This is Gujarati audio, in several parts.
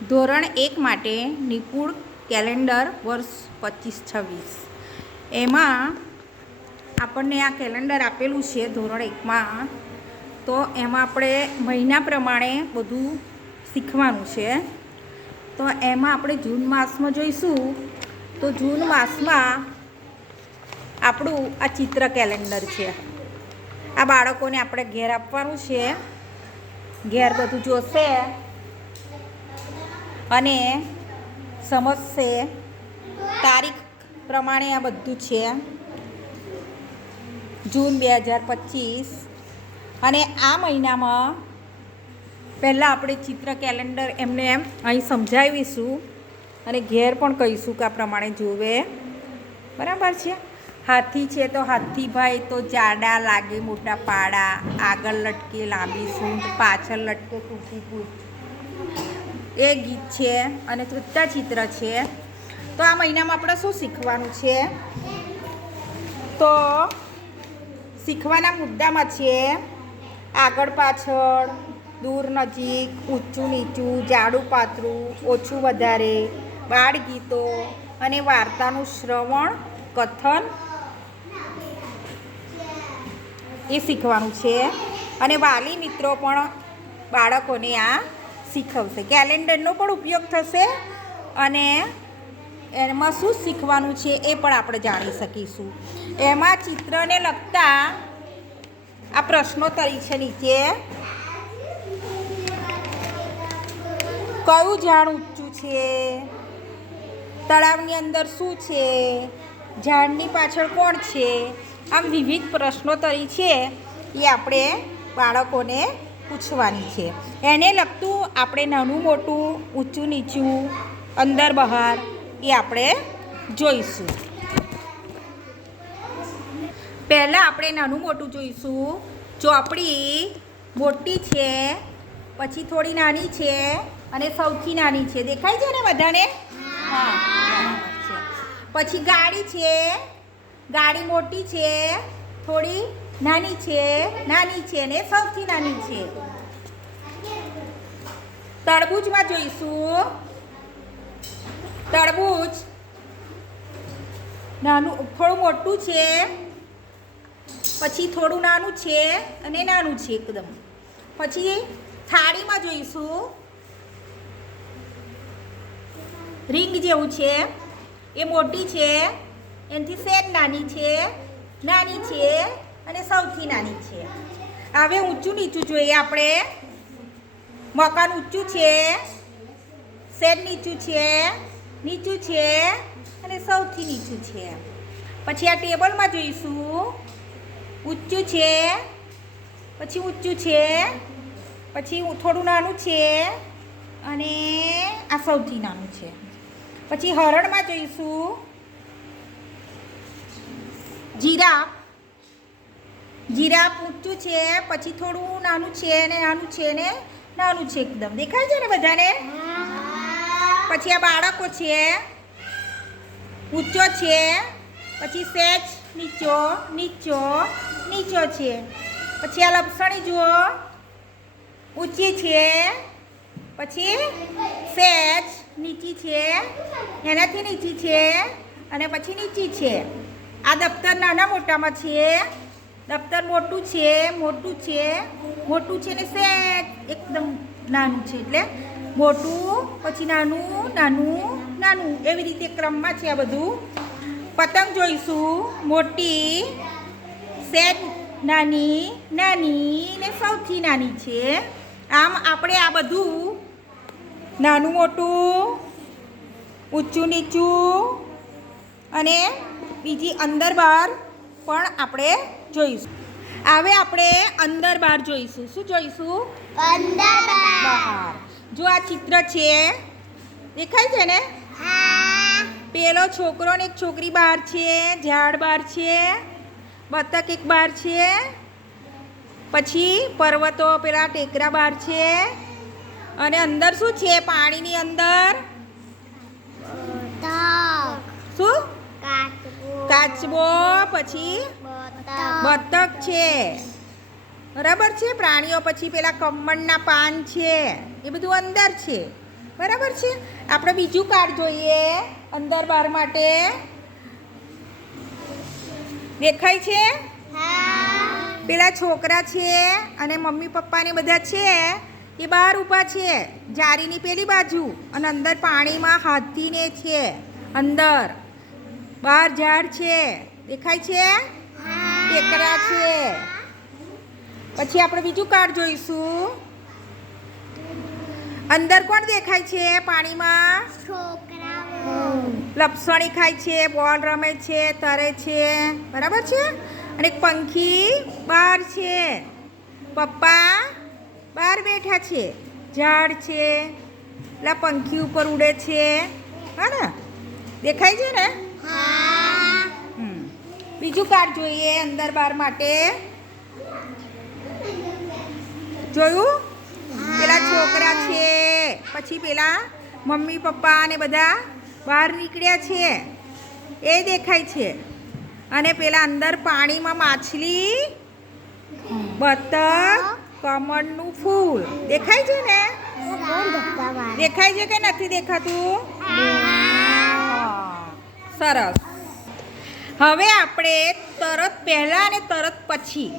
ધોરણ 1 માટે નિપુણ કેલેન્ડર વર્ષ 25-26 એમાં આપણને આ કેલેન્ડર આપેલું છે ધોરણ 1માં. તો એમાં આપણે મહિના પ્રમાણે બધું શીખવાનું છે. તો એમાં આપણે જૂન માસમાં જોઈશું. તો જૂન માસમાં આપણું આ ચિત્ર કેલેન્ડર છે. આ બાળકોને આપણે ઘેર આપવાનું છે. ઘેર બધું જોશે અને સમજશે. તારીખ પ્રમાણે આ બધું છે, જૂન 2025. અને આ મહિનામાં પહેલાં આપણે ચિત્ર કેલેન્ડર એમને અહીં સમજાવીશું અને ઘેર પણ કહીશું કે આ પ્રમાણે જોવે. બરાબર છે. હાથી છે તો હાથી ભાઈ તો જાડા લાગે મોટા પાડા, આગળ લટકે લાંબી સૂંઢ, પાછળ લટકે ટૂંકી પૂંછ. એ ગીત છે અને બધા ચિત્ર છે. તો આ મહિનામાં આપણે શું શીખવાનું છે? તો શીખવાના મુદ્દામાં છે આગળ પાછળ, દૂર નજીક, ઊંચું નીચું, જાડું પાતળું, ઓછું વધારે, બાળ ગીતો અને વાર્તાનું શ્રવણ કથન એ શીખવાનું છે. અને વાલી મિત્રો પણ બાળકોને આ શીખવશે. કેલેન્ડરનો પણ ઉપયોગ થશે અને એમાં શું શીખવાનું છે એ પણ આપણે જાણી શકીશું. એમાં ચિત્રને લગતા આ પ્રશ્નોત્તરી છે નીચે. કયું ઝાડ ઊંચું છે? તળાવની અંદર શું છે? ઝાડની પાછળ કોણ છે? આમ વિવિધ પ્રશ્નોત્તરી છે એ આપણે બાળકોને પૂછવાની છે. એને લગતું આપણે નાનું મોટું, ઊંચું નીચું, અંદર બહાર એ આપણે જોઈશું. પહેલાં આપણે નાનું મોટું જોઈશું. ચોપડી મોટી છે, પછી થોડી નાની છે અને સૌથી નાની છે. દેખાય છે ને બધાને? હા. પછી ગાડી છે. ગાડી મોટી છે, થોડી નાની છે ને સૌથી નાની છે. તરબૂચમાં જોઈશું. તરબૂચ નાનું, થોડું મોટું છે, પછી થોડું નાનું છે અને નાનું છે એકદમ. પછી થાળીમાં જોઈશું. રીંગ જેવું છે, એ મોટી છે, એનાથી સેજ નાની છે અને સૌથી નાની છે. હવે ઊંચું નીચું જોઈએ આપણે. મકાન ઊંચું છે, સેજ નીચું છે અને સૌથી નીચું છે. પછી આ ટેબલમાં જોઈશું. ઊંચું છે, પછી ઊંચું છે, પછી થોડું નાનું છે અને આ સૌથી નાનું છે. પછી હરણમાં જોઈશું. જીરાફ ઊંચું છે, પછી થોડું નાનું છે ને નાનું છે એકદમ. દેખાય છે ને બધાને? પછી આ બાળકો છે. ઊંચો છે, પછી સેજ નીચો છે. પછી આ લપસણી જુઓ, ઊંચી છે, પછી સેજ નીચી છે, એનાથી નીચી છે અને પછી નીચી છે. આ દફતર નાના મોટામાં છે. દફતર મોટું છે ને સેજ એકદમ નાનું છે. એટલે મોટું, પછી નાનું એવી રીતે ક્રમમાં છે આ બધું. પતંગ જોઈશું. મોટી, સેજ નાની ને સૌથી નાની છે. આમ આપણે આ બધું નાનું મોટું, ઊંચું નીચું અને બીજી અંદર બહાર પણ આપણે જોઈશું. હવે આપણે અંદર બહાર જોઈશું. શું જોઈશું? અંદર બહાર. જો આ ચિત્ર છે, દેખાય છે ને? પેલો છોકરો ને એક છોકરી બહાર છે, ઝાડ બહાર છે, બતક એક બહાર છે, પછી પર્વતો પેલા ટેકરા બહાર છે અને અંદર શું છે? પાણીની અંદર શું? કાચબો, પછી બતક છે. બરાબર છે. પ્રાણીઓ પછી પેલા કમળના પાન છે, એ બધું અંદર છે. બરાબર છે. આપણે બીજું કાર્ડ જોઈએ અંદર બહાર માટે. દેખાય છે? પેલા છોકરા છે અને મમ્મી પપ્પાને બધા છે એ બહાર ઊભા છે જારીની પેલી બાજુ, અને અંદર પાણીમાં હાથીને છે. અંદર બહાર ઝાડ છે, દેખાય છે? ટેકરા છે. પછી આપણે બીજું કાર્ડ જોઈશું. અંદર કોણ દેખાય છે પાણીમાં? લપસણી ખાય છે, બોલ રમે છે, તરે છે, બરાબર છે. અને એક પંખી બહાર છે, પપ્પા બહાર બેઠા છે, ઝાડ છે, પેલા પંખી ઉપર ઉડે છે. હા ને, દેખાય છે ને? બીજું કાર્ડ જોઈએ અંદર બહાર માટે. જોયું? પેલા છોકરા છે, પછી પેલા મમ્મી પપ્પા ને બધા બહાર નીકળ્યા છે એ દેખાય છે. અને પેલા અંદર પાણીમાં માછલી, બતક, કમળનું ફૂલ દેખાય છે ને? દેખાય છે કે નથી દેખાતું? સરસ. હવે આપણે તરત પહેલાં અને તરત પછી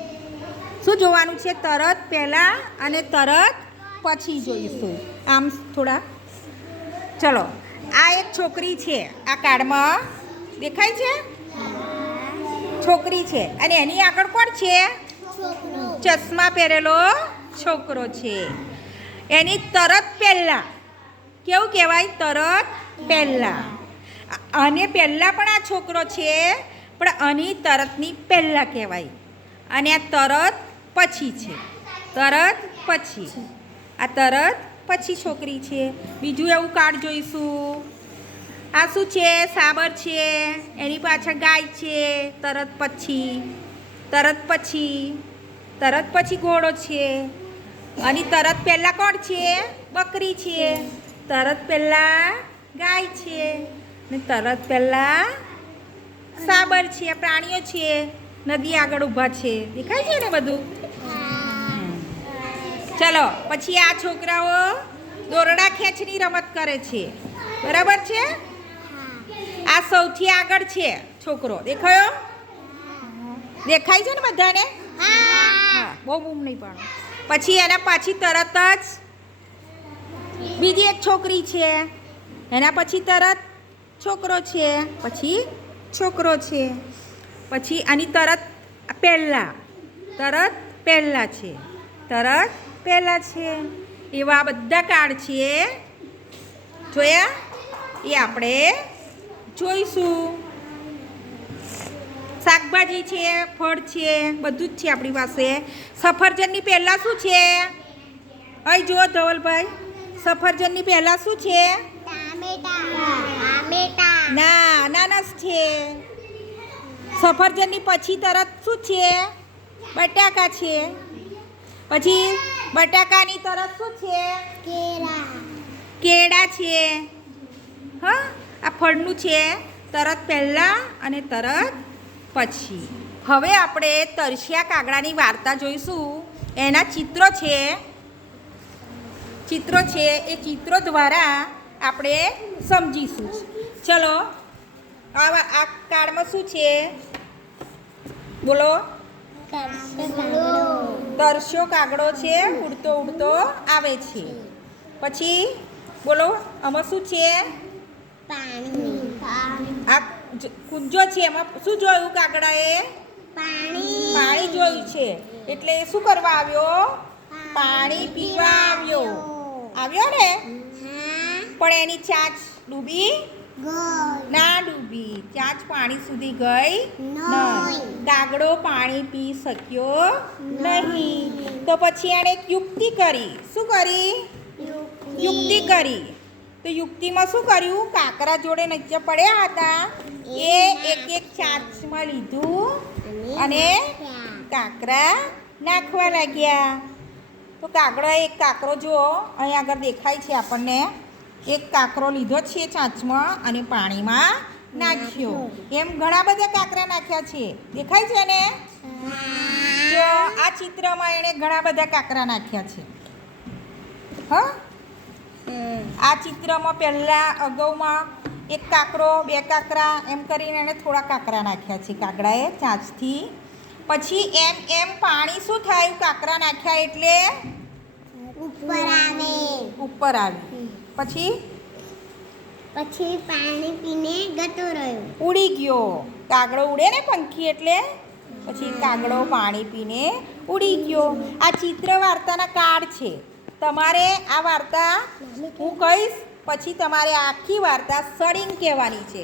શું જોવાનું છે? તરત પહેલાં અને તરત પછી જોઈશું. આમ થોડા ચલો. આ એક છોકરી છે, આ કાર્ડમાં દેખાય છે? છોકરી છે, અને એની આગળ કોણ છે? ચશ્મા પહેરેલો છોકરો છે. એની તરત પહેલાં કેવું કહેવાય? તરત પહેલાં. અને પહેલાં પણ આ છોકરો છે, પણ આની તરતની પહેલાં કહેવાય. અને આ તરત પછી છે, તરત પછી. આ તરત પછી છોકરી છે. બીજું એવું કાર્ડ જોઈશું. આ શું છે? સાબર છે, એની પાછળ ગાય છે, તરત પછી. તરત પછી, તરત પછી ઘોડો છે. અને તરત પહેલાં કોણ છે? બકરી છે. તરત પહેલાં ગાય છે, ને તરત પહેલાં સાબર છે. પ્રાણીઓ છે, નદી આગળ ઊભા છે, દેખાય છે ને બધું? ચલો પછી આ છોકરાઓ દોરડા ખેંચની રમત કરે છે, બરાબર છે? આ સૌથી આગળ છે છોકરો, દેખાયો? દેખાય છે ને બધાને? હા, બહુ બૂમ નહીં પણ. પછી એના પાછી તરત જ બીજી એક છોકરી છે, એના પછી તરત છોકરો છે, પછી છોકરો છે. પછી આની તરત પહેલાં, તરત પહેલાં છે, તરત પહેલાં છે. એવા બધા કાર્ડ છે, જોયા? એ આપણે જોઈશું. શાકભાજી છે, ફળ છે, બધું જ છે આપણી પાસે. સફરજનની પહેલાં શું છે? અહીં જુઓ ધવલભાઈ, સફરજનની પહેલાં શું છે? ના, અનાનસ છે. સફરજનની પછી તરત શું છે? બટાકા છે. પછી બટાકાની તરત શું છે? કેળા છે. હા, આ ફળનું છે તરત પહેલાં અને તરત પછી. હવે આપણે તરસ્યા કાગડાની વાર્તા જોઈશું. એના ચિત્રો છે, એ ચિત્રો દ્વારા આપણે સમજીશું. ચલો, આ કાર્ડમાં શું છે? બોલો. તરસ્યો કાગડો છે, ઉડતો ઉડતો આવે છે. પછી બોલો, આમાં શું છે? આ કુંજો છે, એમાં શું જોયું કાગડાએ? પાણી જોયું છે. એટલે શું કરવા આવ્યો? પાણી પીવા આવ્યો ને? પણ એની ચાંચ ડૂબી? ના ડૂબી. ચાંચ પાણી સુધી ગઈ નહીં. કાગડો પાણી પી શક્યો નહીં. તો પછી એણે એક યુક્તિ કરી. શું કરી? યુક્તિ કરી. તો યુક્તિમાં શું કર્યું? કાકરા જોડે નીચે પડ્યા હતા, એ એક એક ચાંચમાં લીધું અને કાકરા નાખવા લાગ્યા. તો કાગડો એક કાકરો જુઓ, અહીં આગળ દેખાય છે આપણને. એક કાકરો લીધો છે ચાંચમાં અને પાણીમાં નાખ્યો. એમ ઘણા બધા કાકરા નાખ્યા છે, દેખાય છે ને? જો આ ચિત્રમાં એણે ઘણા બધા કાકરા નાખ્યા છે. હા, આ ચિત્રમાં પહેલાં અગાઉમાં એક કાંકરો, બે કાંકરા એમ કરીને એને થોડા કાંકરા નાખ્યા છે કાગડાએ ચાંચથી. પછી એમ એમ પાણી શું થયું કાંકરા નાખ્યા એટલે ઉપર આવી. પછી પાણી પીને જતો રહ્યો, ઉડી ગયો. કાગડો ઉડે ને પંખી એટલે પછી કાગડો પાણી પીને ઉડી ગયો. આ ચિત્ર વાર્તાના કાર્ડ છે. તમારે આ વાર્તા હું કહીશ પછી તમારે આખી વાર્તા સળીને કહેવાની છે.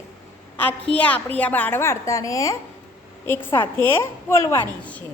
આખી આપણી આ બાળ વાર્તાને એક સાથે બોલવાની છે.